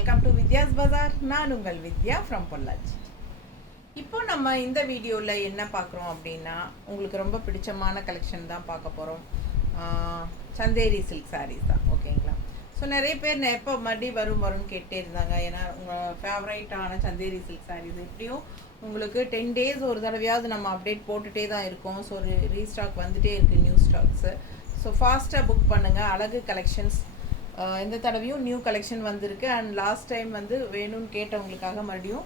Welcome to Vidya's பஜார். நான் உங்கள் வித்யா from Pollachi. இப்போ நம்ம இந்த வீடியோவில் என்ன பார்க்குறோம் அப்படின்னா, உங்களுக்கு ரொம்ப பிடிச்சமான கலெக்ஷன் தான் பார்க்க போகிறோம். சந்தேரி சில்க் சாரீஸ் தான். ஓகேங்களா? ஸோ நிறைய பேர் எப்போ மறுபடியும் வரும்னு கேட்டே இருந்தாங்க. ஏன்னா உங்கள் ஃபேவரைட்டான சந்தேரி சில்க் சாரீஸ் எப்படியும் உங்களுக்கு 10 days ஒரு தடவையாவது நம்ம அப்டேட் போட்டுகிட்டே தான் இருக்கோம். ஸோ ரீஸ்டாக் வந்துகிட்டே இருக்குது நியூ ஸ்டாக்ஸு. ஸோ ஃபாஸ்ட்டாக புக் பண்ணுங்கள். அழகு கலெக்ஷன்ஸ் எந்த தடவையும் நியூ கலெக்ஷன் வந்திருக்கு. அண்ட் லாஸ்ட் டைம் வந்து வேணும்னு கேட்டவங்களுக்காக மறுபடியும்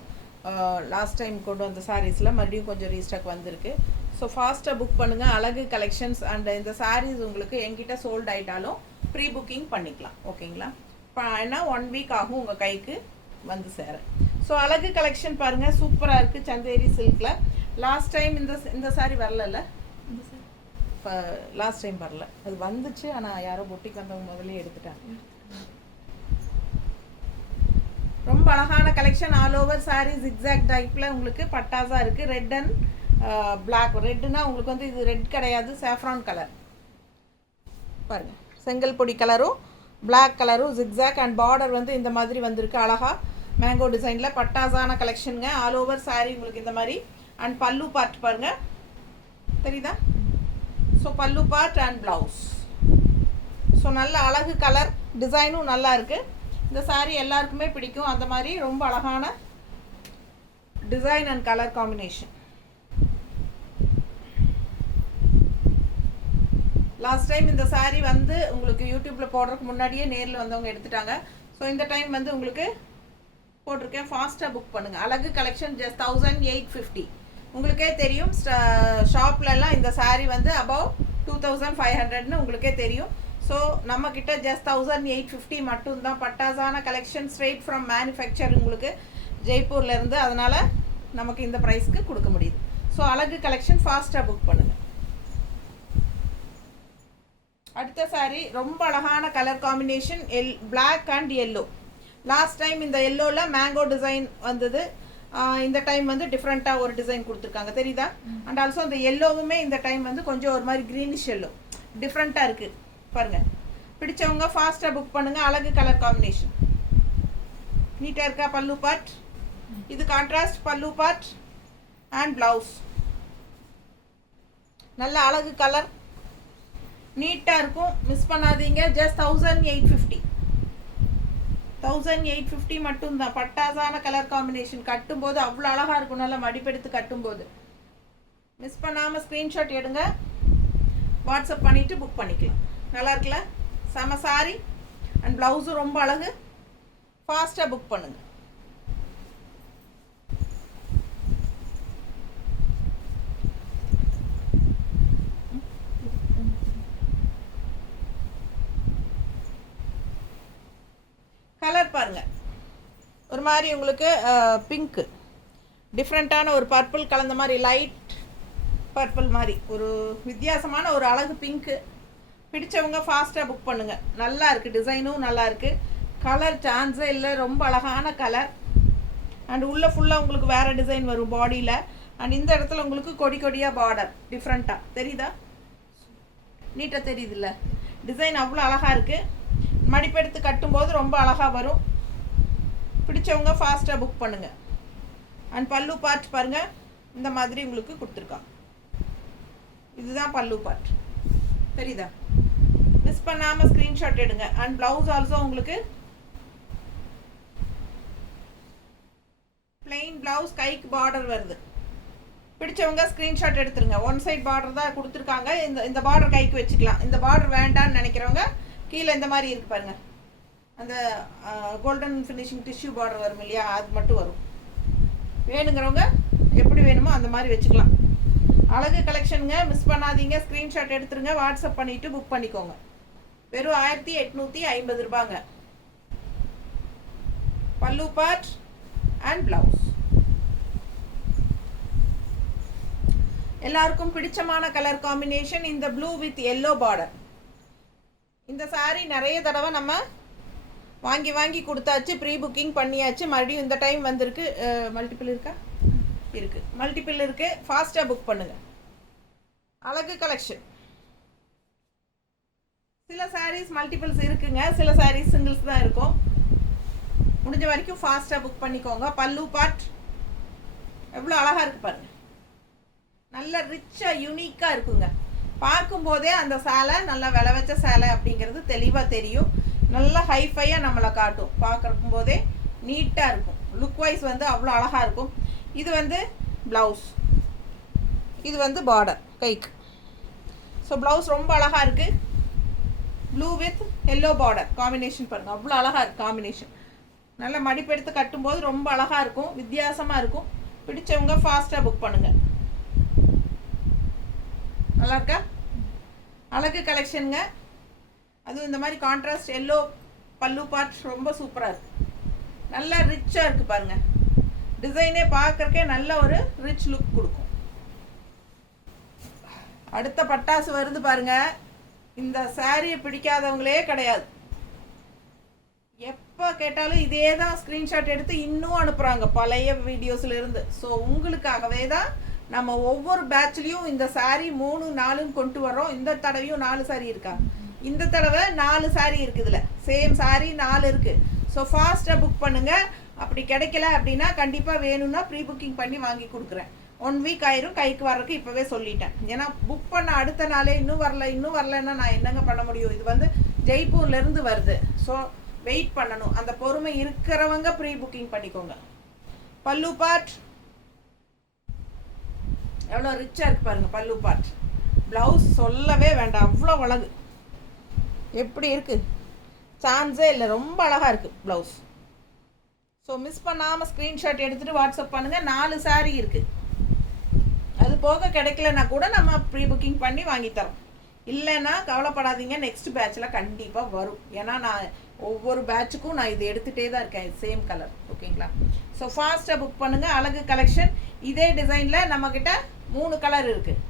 லாஸ்ட் டைம் கொண்டு வந்த சாரீஸில் மறுபடியும் கொஞ்சம் ரீஸ்டாக் வந்திருக்கு. ஸோ ஃபாஸ்ட்டாக புக் பண்ணுங்கள். அழகு கலெக்ஷன்ஸ் அண்ட் இந்த சாரீஸ் உங்களுக்கு என்கிட்ட சோல்ட் ஆகிட்டாலும் ப்ரீ புக்கிங் பண்ணிக்கலாம். ஓகேங்களா? ஏன்னா 1 week ஆகும் உங்கள் கைக்கு வந்து சேர. ஸோ அழகு கலெக்ஷன் பாருங்கள், சூப்பராக இருக்குது. சந்தேரி சில்கில் லாஸ்ட் டைம் இந்த சாரீ வரல. இப்போ லாஸ்ட் டைம் வரல, அது வந்துச்சு. ஆனால் யாரோ பொட்டிக்கு வந்தவங்க முதல்ல எடுத்துட்டாங்க. ரொம்ப அழகான collection. All over sari zigzag டைப்பில் உங்களுக்கு பட்டாஸாக இருக்குது. Red and black. ரெட்டுனா உங்களுக்கு வந்து இது ரெட் கிடையாது, சாஃப்ரான் கலர் பாருங்கள். செங்கல் பொடி கலரும் பிளாக் கலரும் ஜிக்ஸாக் அண்ட் பார்டர் வந்து இந்த மாதிரி வந்திருக்கு. அழகாக மேங்கோ டிசைனில் பட்டாஸான கலெக்ஷனுங்க. ஆல் ஓவர் சாரீ உங்களுக்கு இந்த மாதிரி. அண்ட் பல்லு பார்ட் பாருங்கள், தெரியுதா? ஸோ பல்லு பார்ட் அண்ட் ப்ளவுஸ். ஸோ நல்ல அழகு கலர் டிசைனும் நல்லா இருக்குது. இந்த சாரீ எல்லாருக்குமே பிடிக்கும். அந்த மாதிரி ரொம்ப அழகான design and colour combination. Last time இந்த சாரீ வந்து உங்களுக்கு யூடியூப்பில் போடுறதுக்கு முன்னாடியே நேரில் வந்தவங்க எடுத்துட்டாங்க. ஸோ இந்த டைம் வந்து உங்களுக்கு போட்டிருக்கேன். ஃபாஸ்ட்டாக புக் பண்ணுங்கள். அழகு கலெக்ஷன் ஜஸ்ட் 1850. உங்களுக்கே தெரியும் ஷாப்லலாம் இந்த சாரீ வந்து அபவ் 2500ன்னு உங்களுக்கே தெரியும். ஸோ நம்மக்கிட்ட ஜஸ்ட் 1850 மட்டும்தான். பட்டாஸான கலெக்ஷன் ஸ்ட்ரெயிட் ஃப்ரம் மேனுஃபேக்சர் உங்களுக்கு ஜெய்ப்பூர்லேருந்து. அதனால் நமக்கு இந்த ப்ரைஸ்க்கு கொடுக்க முடியுது. ஸோ அழகு கலெக்ஷன் ஃபாஸ்ட்டாக புக் பண்ணுங்கள். அடுத்த சாரீ ரொம்ப அழகான colour combination. Black and yellow. Last time இந்த எல்லோவில் மேங்கோ டிசைன் வந்தது. இந்த டைம் வந்து டிஃப்ரெண்ட்டாக ஒரு டிசைன் கொடுத்துருக்காங்க, தெரியுதா? அண்ட் ஆல்சோ இந்த எல்லோவுமே இந்த டைம் வந்து கொஞ்சம் ஒரு மாதிரி க்ரீனிஷ் எல்லோ டிஃப்ரெண்ட்டாக இருக்குது பாருங்கள். பிடிச்சவங்க ஃபாஸ்ட்டாக புக் பண்ணுங்கள். அழகு கலர் காம்பினேஷன். நீட்டாக இருக்கா? பல்லு பார்ட் இது கான்ட்ராஸ்ட் பல்லு பார்ட் அண்ட் ப்ளவுஸ். நல்ல அழகு கலர், நீட்டாக இருக்கும். மிஸ் பண்ணாதீங்க. ஜஸ்ட் 1850. 1850 மட்டும்தான். பட்டாசான கலர் காம்பினேஷன். கட்டும்போது அவ்வளோ அழகாக இருக்கும். நல்லா மடிப்பெடுத்து கட்டும்போது. மிஸ் பண்ணாமல் ஸ்க்ரீன்ஷாட் எடுங்க, வாட்ஸ்அப் பண்ணிவிட்டு புக் பண்ணிக்கலாம். நல்லா இருக்குல்ல? செம சாரி அண்ட் ப்ளவுஸும் ரொம்ப அழகு. ஃபாஸ்ட்டாக புக் பண்ணுங்க. கலர் பாருங்கள், ஒரு மாதிரி உங்களுக்கு பிங்க்கு டிஃப்ரெண்ட்டான ஒரு பர்பிள் கலந்த மாதிரி, லைட் பர்பிள் மாதிரி ஒரு வித்தியாசமான ஒரு அழகு பிங்க்கு. பிடிச்சவங்க ஃபாஸ்ட்டாக புக் பண்ணுங்கள். நல்லா இருக்குது. டிசைனும் நல்லா இருக்குது. கலர் சான்ஸே இல்லை. ரொம்ப அழகான கலர். அண்ட் உள்ளே ஃபுல்லாக உங்களுக்கு வேறு டிசைன் வரும் பாடியில். அண்ட் இந்த இடத்துல உங்களுக்கு கொடி கொடியாக பார்டர் டிஃப்ரெண்ட்டாக தெரியுதா? நீட்டாக தெரியுதுல்ல? டிசைன் அவ்வளோ அழகாக இருக்குது. மடிப்பெடுத்து கட்டும்போது ரொம்ப அழகாக வரும். பிடிச்சவங்க ஃபாஸ்ட்டாக புக் பண்ணுங்கள். அண்ட் பல்லு பார்ட் பாருங்கள், இந்த மாதிரி உங்களுக்கு கொடுத்துருக்காங்க. இதுதான் பல்லு பார்ட், தெரியுதா? மிஸ் பண்ணாமல் ஸ்க்ரீன்ஷாட் எடுங்க. அண்ட் ப்ளவுஸ் ஆல்சோ உங்களுக்கு பிளெயின் ப்ளவுஸ், கைக்கு பார்டர் வருது. பிடிச்சவங்க ஸ்க்ரீன்ஷாட் எடுத்துருங்க. 1 side பார்டர் தான் கொடுத்துருக்காங்க. இந்த பார்டர் கைக்கு வச்சுக்கலாம். இந்த பார்டர் வேண்டான்னு நினைக்கிறவங்க கீழே இந்த மாதிரி இருக்குது பாருங்கள். அந்த கோல்டன் ஃபினிஷிங் டிஷ்யூ பார்டர் வரும் இல்லையா, அது மட்டும் வரும். வேணுங்கிறவங்க எப்படி வேணுமோ அந்த மாதிரி வச்சுக்கலாம். அழகு கலெக்ஷனுங்க. மிஸ் பண்ணாதீங்க. ஸ்க்ரீன்ஷாட் எடுத்துருங்க, வாட்ஸ்அப் பண்ணிவிட்டு புக் பண்ணிக்கோங்க. வெறும் 1850 ரூபாங்க. பல்லு பார்ட் அண்ட் ப்ளவுஸ். எல்லாருக்கும் பிடிச்சமான கலர் காம்பினேஷன் இந்த ப்ளூ வித் எல்லோ பார்டர். இந்த சாரீ நிறைய தடவை நம்ம வாங்கி கொடுத்தாச்சு, ப்ரீ புக்கிங் பண்ணியாச்சு. மறுபடியும் இந்த டைம் வந்திருக்கு. மல்டிபிள் இருக்கா? இருக்குது, மல்டிபிள் இருக்குது. ஃபாஸ்ட்டாக புக் பண்ணுங்கள். அழகு கலெக்ஷன். சில சாரீஸ் மல்டிபிள்ஸ் இருக்குங்க, சில சாரீஸ் சிங்கிள்ஸ் தான் இருக்கும். முடிஞ்ச வரைக்கும் ஃபாஸ்ட்டாக புக் பண்ணிக்கோங்க. பல்லு பார்ட் எவ்வளோ அழகாக இருக்குது பாருங்கள். நல்ல ரிச்சாக யூனிக்காக இருக்குங்க. பார்க்கும்போதே அந்த சேலை நல்லா விலை வச்ச சேலை அப்படிங்கிறது தெளிவாக தெரியும். நல்லா ஹைஃபையாக நம்மளை காட்டும். பார்க்கும் போதே நீட்டாக இருக்கும். லுக் வைஸ் வந்து அவ்வளோ அழகாக இருக்கும். இது வந்து ப்ளவுஸ், இது வந்து பார்டர் கைக்கு. ஸோ ப்ளவுஸ் ரொம்ப அழகாக இருக்குது. Blue with yellow border combination பாருங்கள், அவ்வளோ அழகாக இருக்குது காம்பினேஷன். நல்லா மடிப்பெடுத்து கட்டும்போது ரொம்ப அழகாக இருக்கும், வித்தியாசமாக இருக்கும். பிடிச்சவங்க ஃபாஸ்ட்டாக புக் பண்ணுங்கள். நல்லா இருக்கா? அழகு கலெக்ஷனுங்க. அதுவும் இந்த மாதிரி கான்ட்ராஸ்ட் எல்லோ பல்லு பார்ட் ரொம்ப சூப்பராக இருக்குது. நல்லா ரிச்சாக இருக்குது பாருங்கள். டிசைனே பார்க்குறக்கே நல்ல ஒரு ரிச் லுக் கொடுக்கும். அடுத்த பட்டாசு வருது பாருங்கள். இந்த சாரியை பிடிக்காதவங்களே கிடையாது. எப்போ கேட்டாலும் இதே தான் ஸ்க்ரீன்ஷாட் எடுத்து இன்னும் அனுப்புகிறாங்க பழைய வீடியோஸில் இருந்து. ஸோ உங்களுக்காகவே தான் நம்ம ஒவ்வொரு பேட்ச்லேயும் இந்த சாரீ 3 4 கொண்டு வரோம். இந்த தடவையும் 4 சாரீ இருக்கா? இந்த தடவை 4 சாரீ இருக்குது. இதில் சேம் சாரீ 4 இருக்குது. ஸோ ஃபாஸ்ட்டாக புக் பண்ணுங்கள். அப்படி கிடைக்கல அப்படின்னா கண்டிப்பாக வேணும்னா ப்ரீ புக்கிங் பண்ணி வாங்கி கொடுக்குறேன். 1 வீக் ஆயிரும் கைக்கு வர்றதுக்கு. இப்போவே சொல்லிட்டேன். ஏன்னா புக் பண்ண அடுத்த நாளே இன்னும் வரலன்னா நான் என்னங்க பண்ண முடியும்? இது வந்து ஜெய்ப்பூர்லேருந்து வருது. ஸோ வெயிட் பண்ணணும். அந்த பொறுமை இருக்கிறவங்க ப்ரீ புக்கிங் பண்ணிக்கோங்க. பல்லு பார்ட் எவ்வளோ ரிச்சாக இருக்குது பாருங்கள். பல்லு பார்ட். ப்ளவுஸ் சொல்லவே வேண்டாம், அவ்வளோ அழகு. எப்படி இருக்குது? சான்ஸே இல்லை, ரொம்ப அழகாக இருக்குது ப்ளவுஸ். ஸோ மிஸ் பண்ணாமல் ஸ்க்ரீன்ஷாட் எடுத்துகிட்டு வாட்ஸ்அப் பண்ணுங்கள். 4 சாரீ இருக்குது. அது போக கிடைக்கலன்னா கூட நம்ம ப்ரீ புக்கிங் பண்ணி வாங்கித்தரோம். இல்லைன்னா கவலைப்படாதீங்க, நெக்ஸ்ட் பேட்சில் கண்டிப்பாக வரும். ஏன்னா நான் ஒவ்வொரு பேட்சுக்கும் நான் இது எடுத்துகிட்டே தான் இருக்கேன். Same colour. ஓகேங்களா? ஸோ ஃபாஸ்ட்டாக புக் பண்ணுங்கள். அழகு கலெக்ஷன். இதே டிசைனில் நம்மக்கிட்ட 3 கலர் இருக்குது.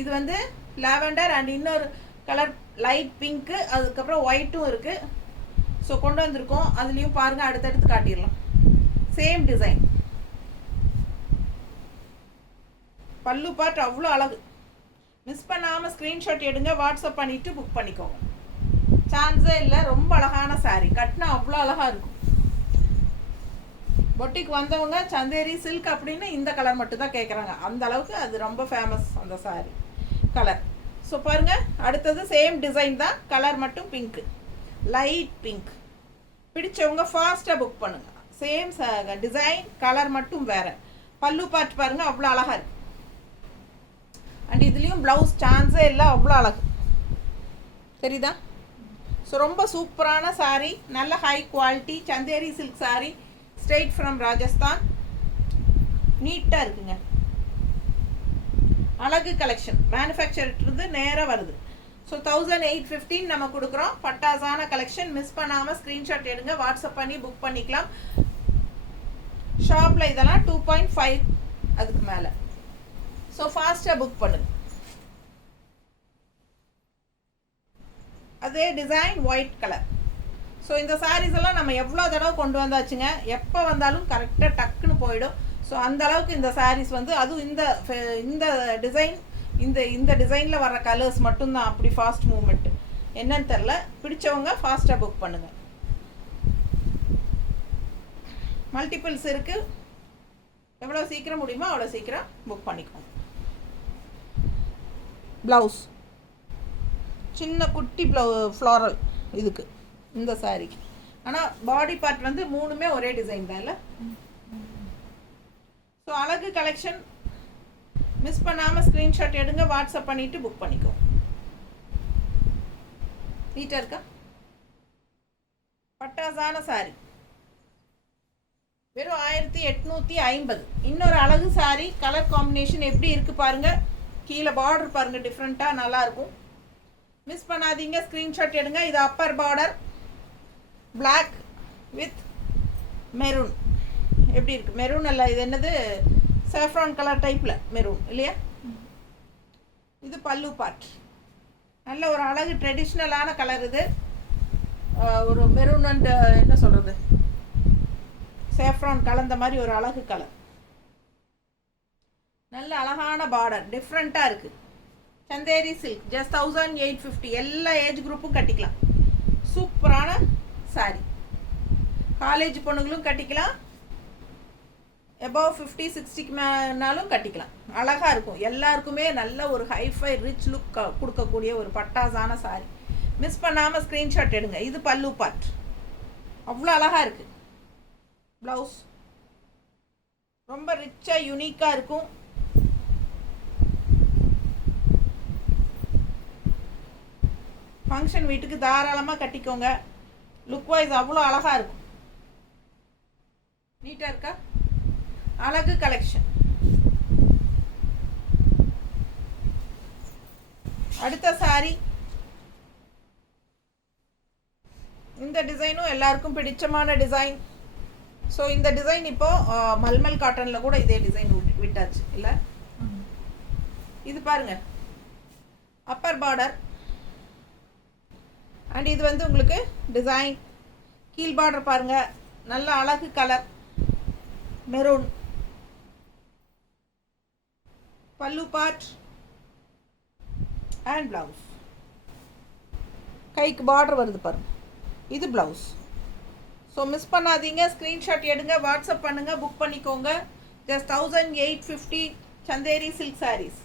இது வந்து லாவெண்டர் அண்ட் இன்னொரு கலர் லைட் பிங்க்கு, அதுக்கப்புறம் ஒயிட்டும் இருக்குது. ஸோ கொண்டு வந்திருக்கோம். அதுலேயும் பாருங்கள், அடுத்தடுத்து காட்டிடலாம். Same design. பல்லு பார்ட் அவ்வளோ அழகு. மிஸ் பண்ணாமல் ஸ்க்ரீன்ஷாட் எடுங்க, வாட்ஸ்அப் பண்ணிவிட்டு புக் பண்ணிக்கோங்க. சான்ஸே இல்லை, ரொம்ப அழகான சாரீ. கட்டினா அவ்வளோ அழகாக இருக்கும். பொட்டிக்கு வந்தவங்க சந்தேரி சில்க் அப்படின்னு இந்த கலர் மட்டும் தான் கேட்குறாங்க. அந்த அளவுக்கு அது ரொம்ப ஃபேமஸ் அந்த சாரீ கலர். ஸோ பாருங்கள், அடுத்தது சேம் டிசைன் தான், கலர் மட்டும் பிங்க்கு, லைட் பிங்க். பிடிச்சவங்க ஃபாஸ்ட்டாக புக் பண்ணுங்கள். சேம் டிசைன், கலர் மட்டும் வேறு. பல்லு பார்ட் பாருங்கள், அவ்வளோ அழகாக இருக்குது. அண்ட் இதுலேயும் ப்ளவுஸ் சான்ஸே இல்லை, அவ்வளோ அழகு. சரிதா? ஸோ ரொம்ப சூப்பரான சாரீ, நல்ல high quality Chanderi silk sari, straight from Rajasthan. நீட்டாக இருக்குங்க. அழகு கலெக்ஷன். மேனுஃபேக்சர்லேருந்து நேராக வருது. ஸோ 1815 நம்ம கொடுக்குறோம். பட்டாசான கலெக்ஷன். மிஸ் பண்ணாமல் ஸ்க்ரீன்ஷாட் எடுங்க, வாட்ஸ்அப் பண்ணி புக் பண்ணிக்கலாம். ஷாப்பில் இதெல்லாம் 2.5 அதுக்கு மேலே. ஸோ ஃபாஸ்ட்டாக புக் பண்ணுங்க. அதே டிசைன் ஒயிட் கலர். ஸோ இந்த சாரீஸ் எல்லாம் நம்ம எவ்வளோ தடவை கொண்டு வந்தாச்சுங்க. எப்போ வந்தாலும் கரெக்டாக டக்குன்னு போயிடும். ஸோ அந்த அளவுக்கு இந்த சாரீஸ் வந்து, அதுவும் இந்த டிசைன், இந்த டிசைனில் வர கலர்ஸ் மட்டும்தான் அப்படி ஃபாஸ்ட் மூவ்மெண்ட்டு. என்னன்னு தெரில. பிடிச்சவங்க ஃபாஸ்ட்டாக புக் பண்ணுங்கள். மல்டிபிள்ஸ் இருக்குது. எவ்வளோ சீக்கிரம் முடியுமோ அவ்வளோ சீக்கிரம் புக் பண்ணிக்கோங்க. ப்ளவுஸ் சின்ன குட்டி ஃப்ளாரல் இதுக்கு, இந்த சாரீக்கு. ஆனால் பாடி பார்ட் வந்து 3மே ஒரே டிசைன் தான் இல்லை? ஸோ அழகு கலெக்ஷன். மிஸ் பண்ணாமல் ஸ்க்ரீன்ஷாட் எடுங்க, வாட்ஸ்அப் பண்ணிவிட்டு புக் பண்ணிக்கோ. நீட்டாக இருக்கா? பட்டாசான சாரீ வெறும் 1850. இன்னொரு அழகு சாரீ. கலர் காம்பினேஷன் எப்படி இருக்குது பாருங்கள். கீழே பார்டர் பாருங்கள், டிஃப்ரெண்ட்டாக நல்லாயிருக்கும். மிஸ் பண்ணாதீங்க, ஸ்க்ரீன்ஷாட் எடுங்க. இது upper border black with maroon. எப்படி இருக்குது? மெரூன் அல்ல, இது என்னது, சாஃப்ரான் கலர் டைப்பில் மெரூன் இல்லையா? இது பல்லு பார்ட். நல்ல ஒரு அழகு ட்ரெடிஷ்னலான கலர் இது. ஒரு மெரூன் அண்ட் என்ன சொல்கிறது, சேஃப்ரான் கலந்த மாதிரி ஒரு அழகு கலர். நல்ல அழகான பார்டர், டிஃப்ரெண்ட்டாக இருக்குது. Chanderi silk, just 1850. எல்லா ஏஜ் குரூப்பும் கட்டிக்கலாம். சூப்பரான சாரீ. காலேஜ் பொண்ணுங்களும் கட்டிக்கலாம், எபவ் 50-60க்கு மேனாலும் கட்டிக்கலாம். அழகாக இருக்கும், எல்லாருக்குமே நல்ல ஒரு ஹைஃபை ரிச் லுக் கொடுக்கக்கூடிய ஒரு பட்டாசான சாரி. மிஸ் பண்ணாமல் ஸ்க்ரீன்ஷாட் எடுங்க. இது பல்லு பார்ட், அவ்வளோ அழகாக இருக்குது. ப்ளவுஸ் ரொம்ப ரிச்சாக யூனிக்காக இருக்கும். ஃபங்க்ஷன் வீட்டுக்கு தாராளமாக கட்டிக்கோங்க. லுக் வைஸ் அவ்வளோ அழகாக இருக்கும். நீட்டாக இருக்கா? அழகு கலெக்ஷன். அடுத்த சாரி, இந்த டிசைனும் எல்லாருக்கும் பிடிச்சமான டிசைன். ஸோ இந்த டிசைன் இப்போது மல்மல் காட்டனில் கூட இதே டிசைன் விட்டாச்சு இல்லை? இது பாருங்க, அப்பர் பார்டர் அண்ட் இது வந்து உங்களுக்கு டிசைன். கீழ் பார்டர் பாருங்க, நல்ல அழகு கலர் மெரூன். பல்லு பார்ட் அண்ட் ப்ளவுஸ். கைக்கு பார்டர் வருது பாருங்க, இது ப்ளவுஸ். ஸோ மிஸ் பண்ணாதீங்க, ஸ்க்ரீன்ஷாட் எடுங்க, வாட்ஸ்அப் பண்ணுங்க, புக் பண்ணிக்கோங்க. Just 1850 Chanderi silk saris.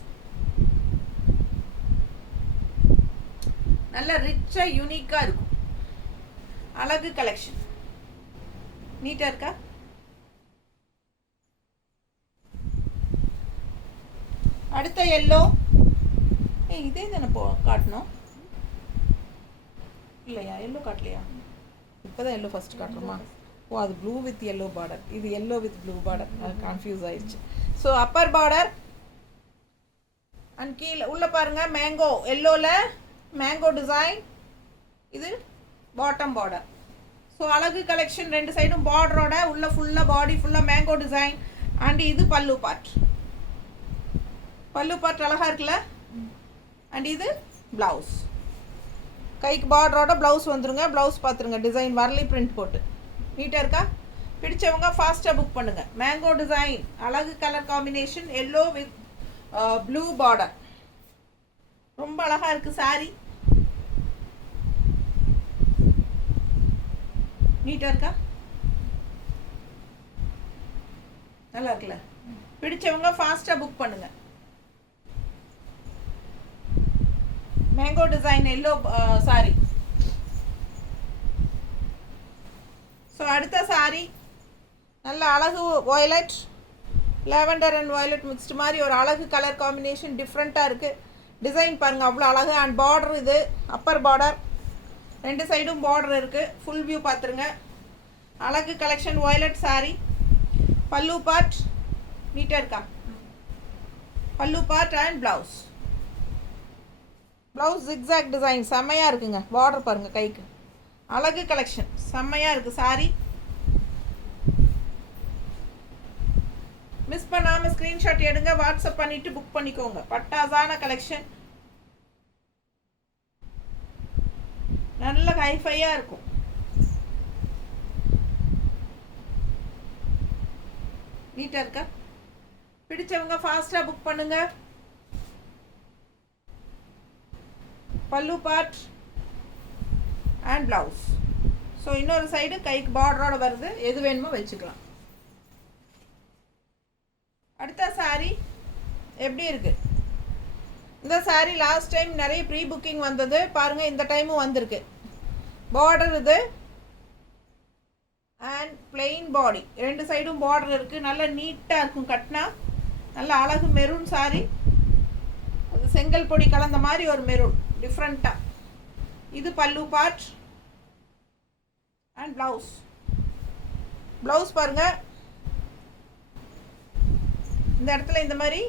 நல்ல ரிச்சாக யூனிக்காக இருக்கும். அழகு கலெக்ஷன். நீட்டாக இருக்கா? அடுத்த எல்லோ. இதே தானே காட்டணும் இல்லையா? எல்லோ காட்டலையா? இப்போ தான் எல்லோ ஃபஸ்ட்டு காட்டுறோமா? ஓ, அது ப்ளூ வித் எல்லோ பார்டர், இது எல்லோ வித் ப்ளூ பார்டர். அது கன்ஃபியூஸ் ஆயிடுச்சு. ஸோ அப்பர் பார்டர் அண்ட் கீழே உள்ள பாருங்கள் மேங்கோ, எல்லோவில் மேங்கோ டிசைன். இது பாட்டம் பார்டர். ஸோ அழகு கலெக்ஷன். ரெண்டு சைடும் பார்டரோட உள்ள ஃபுல்லாக பாடி ஃபுல்லாக மேங்கோ டிசைன். அண்ட் இது பல்லு பார்ட். பல்லு பார்ட் அழகாக இருக்குல்ல? அண்ட் இது ப்ளவுஸ். கைக்கு பார்டரோட ப்ளவுஸ் வந்துருங்க. ப்ளவுஸ் பார்த்துருங்க, டிசைன் வரலி பிரிண்ட் போட்டு. நீட்டாக இருக்கா? பிடிச்சவங்க ஃபாஸ்ட்டாக புக் பண்ணுங்கள். மேங்கோ டிசைன், அழகு colour combination, yellow with blue border. ரொம்ப அழகாக இருக்குது சாரி. நீட்டாக இருக்கா? நல்லா இருக்குல்ல? பிடிச்சவங்க ஃபாஸ்ட்டாக புக் பண்ணுங்கள். Mango design yellow sorry. So அடுத்த சாரி நல்ல அழகு violet, lavender and violet mixed மாதிரி ஒரு அழகு கலர் காம்பினேஷன். டிஃப்ரெண்ட்டாக இருக்குது. டிசைன் பாருங்கள், அவ்வளோ அழகு. அண்ட் பார்டர், இது அப்பர் பார்டர். ரெண்டு சைடும் பார்டர் இருக்குது. ஃபுல் வியூ பார்த்துருங்க. அழகு கலெக்ஷன் வயலட் சாரி. பல்லு பார்ட் நீட்டாக இருக்கா? பல்லு part and blouse. Blouse zigzag design செம்மையாக இருக்குங்க. பார்டர் பாருங்கள் கைக்கு. அழகு கலெக்ஷன் செம்மையாக இருக்குது சாரி. மிஸ் பண்ணாமல் ஸ்க்ரீன்ஷாட் எடுங்க, வாட்ஸ்அப் பண்ணிவிட்டு புக் பண்ணிக்கோங்க. பட்டாசான கலெக்ஷன், நல்ல ஹைஃபையாக இருக்கும். நீட்டாக இருக்கா? பிடிச்சவங்க ஃபாஸ்ட்டாக புக் பண்ணுங்க. பல்லு பார்ட் அண்ட் ப்ளவுஸ். ஸோ இன்னொரு சைடு கைக்கு பார்டரோட வருது. எது வேணுமோ வச்சுக்கலாம். அடுத்த சாரி எப்படி இருக்குது? இந்த சாரி லாஸ்ட் டைம் நிறைய ப்ரீ புக்கிங் வந்தது பாருங்கள். இந்த டைமும் வந்திருக்கு. பார்டர் இது அண்ட் பிளெயின் பாடி. ரெண்டு சைடும் பார்டர் இருக்குது. நல்லா நீட்டாக இருக்கும் கட்டினா. நல்ல அழகு மெரூன் சாரி. அது செங்கல் பொடி கலந்த மாதிரி ஒரு மெரூன், டிஃப்ரெண்ட்டாக. இது பல்லு பார்ட் அண்ட் ப்ளவுஸ். ப்ளவுஸ் பாருங்கள், இந்த இடத்துல இந்த மாதிரி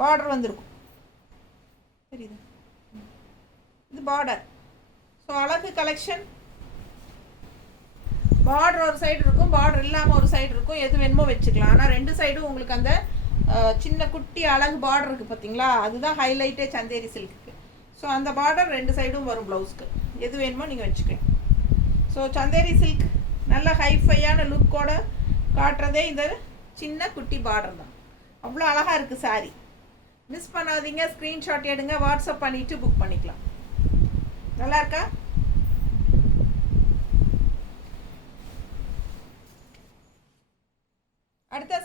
பார்டர் வந்திருக்கும், தெரியுது? இது பார்டர். ஸோ அழகு கலெக்ஷன். பார்டர் ஒரு சைடு இருக்கும், பார்டர் இல்லாமல் ஒரு சைடு இருக்கும். எது வேணுமோ வச்சுக்கலாம். ஆனால் ரெண்டு சைடும் உங்களுக்கு அந்த சின்ன குட்டி அழகு பார்டர் இருக்குது பார்த்தீங்களா? அதுதான் ஹைலைட்டே சந்தேரி சில்க்குக்கு. ஸோ அந்த பார்டர் ரெண்டு சைடும் வரும் ப்ளவுஸ்க்கு. எது வேணுமோ நீங்கள் வச்சுக்கலாம். ஸோ சந்தேரி சில்க் நல்ல ஹைஃபையான லுக்கோட காட்டுறதே இந்த சின்ன குட்டி பார்டர் தான். அவ்வளோ அழகாக இருக்குது சாரி. மிஸ் பண்ணாதீங்க, ஸ்க்ரீன்ஷாட் எடுங்க, வாட்ஸ்அப் பண்ணிவிட்டு புக் பண்ணிக்கலாம். நல்லா இருக்கா?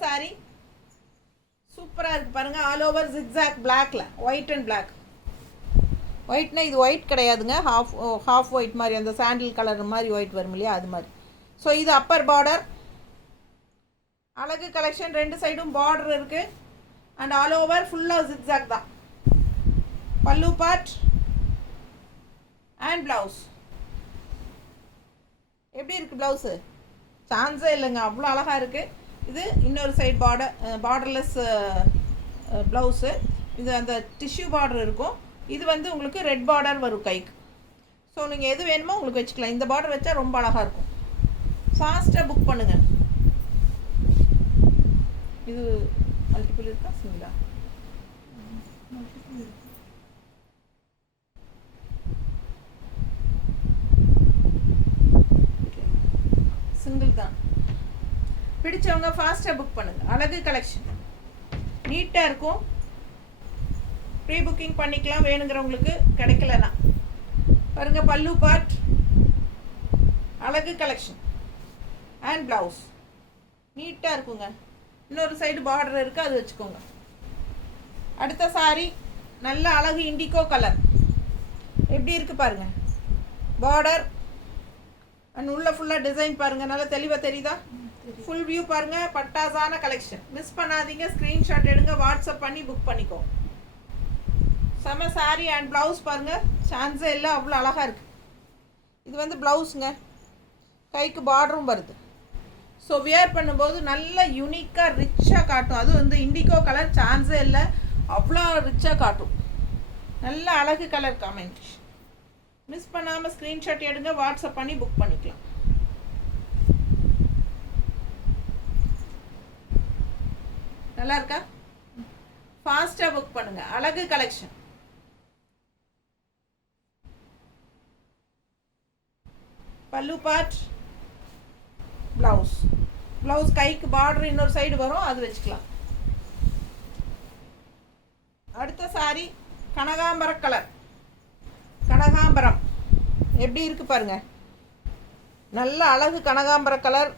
சாரி சூப்பராக இருக்குது பாருங்கள். ஆல் ஓவர் ஜிக்ஸாக் பிளாக்ல, ஒயிட் அண்ட் பிளாக். ஒயிட்னா இது ஒயிட் கிடையாதுங்க, ஹாஃப் ஒயிட் மாதிரி, அந்த சாண்டில் கலர் மாதிரி ஒயிட் வரும் இல்லையா, அது மாதிரி. ஸோ இது அப்பர் பார்டர். அழகு கலெக்ஷன். ரெண்டு சைடும் பார்டர் இருக்குது அண்ட் ஆல் ஓவர் ஃபுல்லாக ஜிக்ஸாக் தான். பல்லு பார்ட் அண்ட் ப்ளவுஸ். எப்படி இருக்குது ப்ளவுஸு? சான்ஸே இல்லைங்க, அவ்வளோ அழகாக இருக்குது. இது இன்னொரு சைடு பார்டர்லெஸ் ப்ளவுஸு. இது அந்த டிஷ்யூ பார்டர் இருக்கும். இது வந்து உங்களுக்கு ரெட் பார்டர் வரும் கைக்கு. ஸோ நீங்கள் எது வேணுமோ உங்களுக்கு வச்சுக்கலாம். இந்த பார்டர் வச்சா ரொம்ப அழகாக இருக்கும். ஃபாஸ்ட்டாக புக் பண்ணுங்கள். இது மல்டிபிள் இருக்கா சிங்கிளா? மல்டிபிள் இருக்கு. சிங்கிள் தான். பிடிச்சவங்க ஃபாஸ்ட்டாக புக் பண்ணுங்கள். அழகு கலெக்ஷன் நீட்டாக இருக்கும். ப்ரீ புக்கிங் பண்ணிக்கலாம் வேணுங்கிறவங்களுக்கு, கிடைக்கலனா பாருங்கள். பல்லு பார்ட், அழகு கலெக்ஷன் அண்ட் ப்ளவுஸ் நீட்டாக இருக்குங்க. இன்னொரு சைடு பார்டர் இருக்குது, அது வச்சுக்கோங்க. அடுத்த சாரி நல்ல அழகு இண்டிகோ கலர். எப்படி இருக்குது பாருங்கள். பார்டர் அண்ட் உள்ள ஃபுல்லாக டிசைன் பாருங்கள், நல்லா தெளிவாக தெரியுதா? ஃபுல் வியூ பாருங்கள். பட்டாசான கலெக்ஷன். மிஸ் பண்ணாதீங்க. ஸ்க்ரீன்ஷாட் எடுங்க, வாட்ஸ்அப் பண்ணி புக் பண்ணிக்கோ. செம சாரி அண்ட் ப்ளவுஸ் பாருங்கள். சான்ஸே இல்லை, அவ்வளோ அழகாக இருக்குது. இது வந்து ப்ளவுஸுங்க, கைக்கு பார்டரும் வருது. ஸோ வியர் பண்ணும்போது நல்ல யூனிக்காக ரிச்சாக காட்டும். அது வந்து இண்டிகோ கலர், சான்ஸே இல்லை, அவ்வளோ ரிச்சாக காட்டும். நல்ல அழகு கலர் காம்பினேஷன். மிஸ் பண்ணாமல் ஸ்க்ரீன்ஷாட் எடுங்க, வாட்ஸ்அப் பண்ணி புக் பண்ணிக்கலாம். நல்லா இருக்கா? ஃபாஸ்ட்டாக புக் பண்ணுங்கள். அழகு கலெக்ஷன். பல்லு பார்ட், ப்ளவுஸ் கைக்கு பார்டர் இன்னொரு சைடு வரும், அது வச்சுக்கலாம். அடுத்த சாரி கனகாம்பர கலர். கனகாம்பரம் எப்படி இருக்குது பாருங்கள். நல்ல அழகு கனகாம்பர கலர்.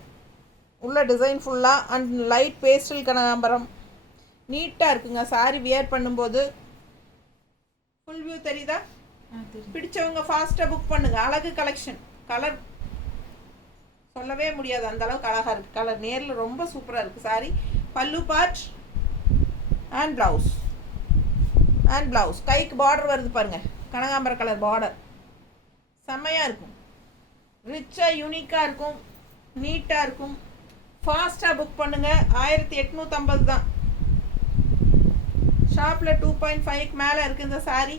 உள்ள டிசைன் ஃபுல்லாக அண்ட் லைட் பேஸ்டல் கனகாம்பரம். நீட்டாக இருக்குங்க சாரி வியர் பண்ணும்போது. ஃபுல் வியூ தெரியுதா? பிடிச்சவங்க ஃபாஸ்ட்டாக புக் பண்ணுங்கள். அழகு கலெக்ஷன். கலர் சொல்லவே முடியாது, அந்த அளவுக்கு அழகாக இருக்குது. கலர் நேரில் ரொம்ப சூப்பராக இருக்குது சாரி. பல்லு பார்ட் அண்ட் ப்ளவுஸ் கைக்கு பார்டர் வருது பாருங்கள். கனகாம்பர கலர் பார்டர் செம்மையாக இருக்கும். ரிச்சாக யூனிக்காக இருக்கும், நீட்டாக இருக்கும். ஃபாஸ்ட்டாக புக் பண்ணுங்கள். 1850 தான். ஷாப்பில் 2.5 மேலே இருக்குது இந்த சாரி.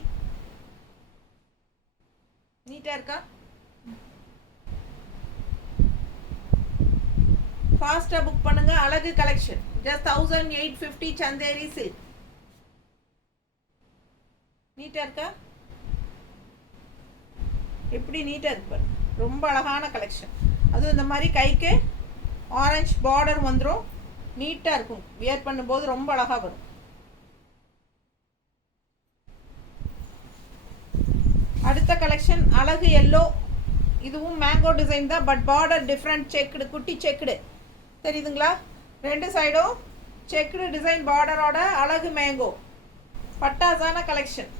நீட்டாக இருக்கா? ஃபாஸ்ட்டாக புக் பண்ணுங்கள். அழகு கலெக்ஷன். Just 1850 Chanderi silk. நீட்டாக இருக்கா? எப்படி நீட்டாக இருக்கு பாருங்க. ரொம்ப அழகான கலெக்ஷன். அதுவும் இந்த மாதிரி கைக்கு ஆரஞ்ச் பார்டர் வந்துடும். நீட்டாக இருக்கும். வியர் பண்ணும்போது ரொம்ப அழகாக வரும். அடுத்த கலெக்ஷன் அழகு எல்லோ. இதுவும் மேங்கோ டிசைன் தான், பட் பார்டர் டிஃப்ரெண்ட். செக்குடு, குட்டி செக்குடு தெரியுதுங்களா? ரெண்டு சைடும் செக்குடு டிசைன் பார்டரோட அழகு மேங்கோ. பட்டாசான கலெக்ஷன்.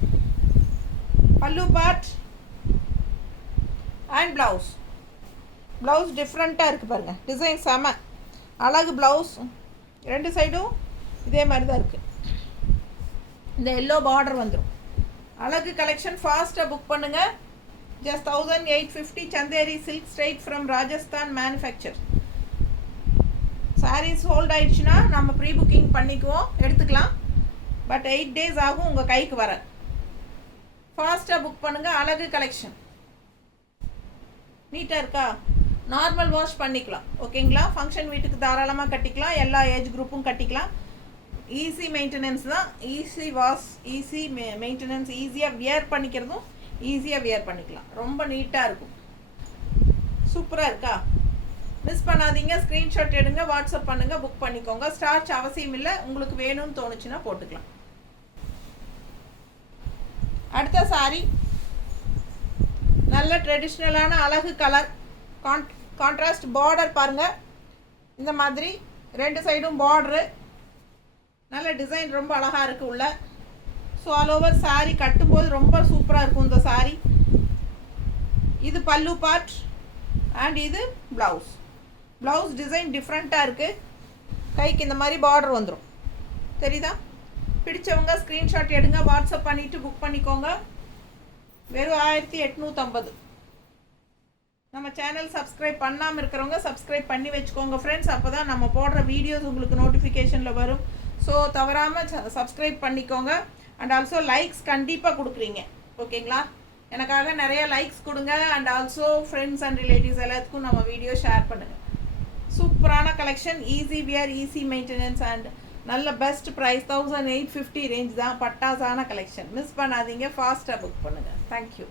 பல்லு பார்ட் அண்ட் ப்ளவுஸ் டிஃப்ரெண்ட்டாக இருக்குது பாருங்கள். டிசைன் செம அழகு ப்ளவுஸ். ரெண்டு சைடும் இதே மாதிரி தான் இருக்குது. இந்த எல்லோ பார்டர் வந்துடும். அழகு கலெக்ஷன். ஃபாஸ்ட்டாக புக் பண்ணுங்கள். Just 1850 Chanderi silk straight from Rajasthan manufacture. Saris hold ஆயிடுச்சுன்னா நம்ம ப்ரீ புக்கிங் பண்ணிக்குவோம், எடுத்துக்கலாம். பட் 8 days ஆகும் உங்கள் கைக்கு வர. ஃபாஸ்ட்டாக புக் பண்ணுங்கள். அழகு கலெக்ஷன். நீட்டாக இருக்கா? நார்மல் வாஷ் பண்ணிக்கலாம், ஓகேங்களா? ஃபங்க்ஷன் வீட்டுக்கு தாராளமாக கட்டிக்கலாம். எல்லா ஏஜ் குரூப்பும் கட்டிக்கலாம். ஈஸி மெயின்டெனன்ஸ் தான். Easy wash, easy maintenance. ஈஸியாக வியர் பண்ணிக்கிறதும் ஈஸியாக வியர் பண்ணிக்கலாம். ரொம்ப நீட்டாக இருக்கும். சூப்பராக இருக்கா? மிஸ் பண்ணாதீங்க. ஸ்க்ரீன்ஷாட் எடுங்க, வாட்ஸ்அப் பண்ணுங்கள், புக் பண்ணிக்கோங்க. ஸ்டார்ச் அவசியம் இல்லை, உங்களுக்கு வேணும்னு தோணுச்சுன்னா போட்டுக்கலாம். அடுத்த சாரி நல்ல ட்ரெடிஷ்னலான அழகு கலர். கான்ட்ராஸ்ட் பார்டர் பாருங்கள். இந்த மாதிரி ரெண்டு சைடும் பார்டரு, நல்ல டிசைன் ரொம்ப அழகாக இருக்குது உள்ள. ஸோ ஆல் ஓவர் சாரீ கட்டும்போது ரொம்ப சூப்பராக இருக்கும் இந்த சாரீ. இது பல்லு பார்ட் அண்ட் இது ப்ளவுஸ். ப்ளவுஸ் டிசைன் டிஃப்ரெண்ட்டாக இருக்குது. கைக்கு இந்த மாதிரி பார்டர் வந்துடும், தெரியுதா? பிடிச்சவங்க ஸ்க்ரீன்ஷாட் எடுங்க, வாட்ஸ்அப் பண்ணிவிட்டு புக் பண்ணிக்கோங்க. வெறும் 1850. நம்ம சேனல் சப்ஸ்கிரைப் பண்ணாமல் இருக்கிறவங்க சப்ஸ்கிரைப் பண்ணி வச்சுக்கோங்க ஃப்ரெண்ட்ஸ். அப்போ தான் நம்ம போடுற வீடியோஸ் உங்களுக்கு நோட்டிஃபிகேஷனில் வரும். ஸோ தவறாமல் சப்ஸ்கிரைப் பண்ணிக்கோங்க. அண்ட் ஆல்சோ லைக்ஸ் கண்டிப்பாக கொடுக்குறீங்க, ஓகேங்களா? எனக்காக நிறைய லைக்ஸ் கொடுங்க. And also friends and relatives எல்லாத்துக்கும் நம்ம வீடியோ ஷேர் பண்ணுங்கள். சூப்பரான collection, easy wear, easy maintenance and நல்ல பெஸ்ட் ப்ரைஸ் 1850 ரேஞ்ச் தான். பட்டாசான கலெக்ஷன், மிஸ் பண்ணாதீங்க. ஃபாஸ்ட்டாக புக் பண்ணுங்கள். தேங்க்யூ.